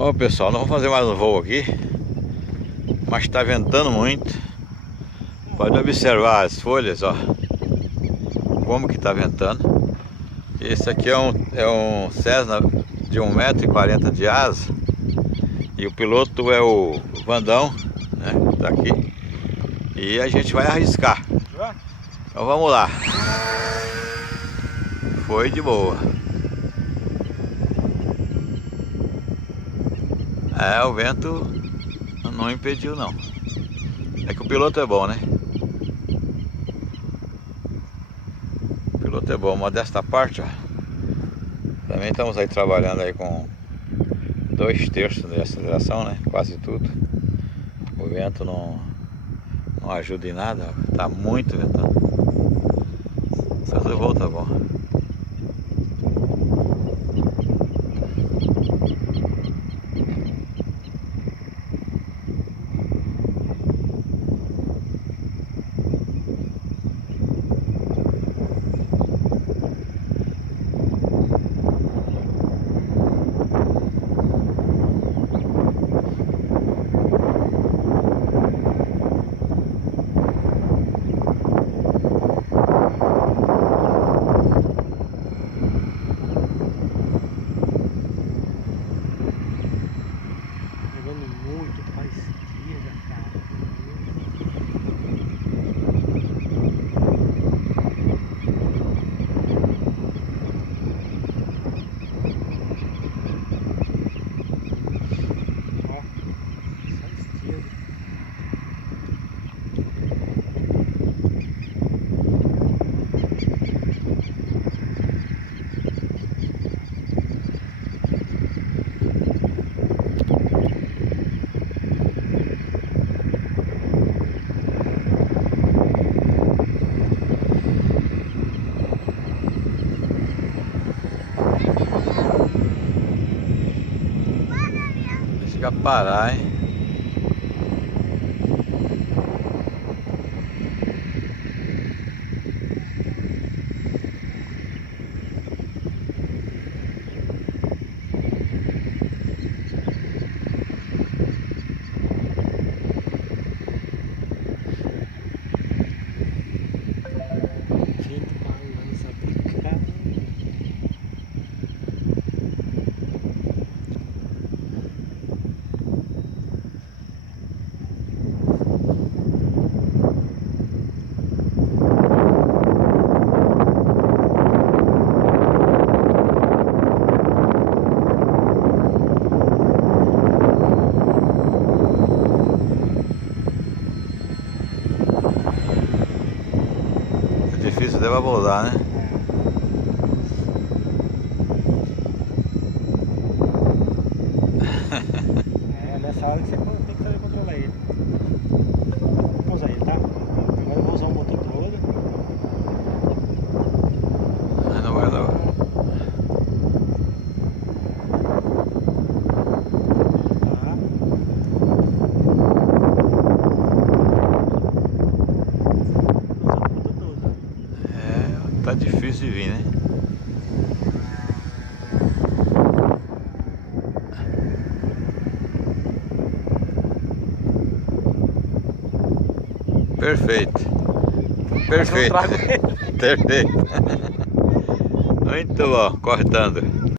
Ó pessoal, nós vamos fazer mais um voo aqui, mas está ventando muito. Pode observar as folhas, ó, como que está ventando. Esse aqui é um Cessna de 1,40 m de asa. E o piloto é o Vandão, né, que tá aqui. E a gente vai arriscar. Então vamos lá. Foi de boa. O vento não impediu não. É que o piloto é bom, né? O piloto é bom, mas desta parte, ó, também estamos aí trabalhando aí com 2/3 de aceleração, né? Quase tudo. O vento não ajuda em nada, ó. Tá muito ventando. Só o voo tá bom. Muito faz dias, cara. Ó, faz dias. Chega a parar, hein? Gente, balança pra cá. É difícil até pra pousar, né? Nessa hora que você tem que saber controlar ele. Vamos usar ele, tá? Agora eu vou usar o motor todo. Não vai não. Tá? Usar o motor todo. Tá difícil de vir, né? Perfeito. Perfeito. Mas eu não trago ele. Perfeito. Muito bom, cortando.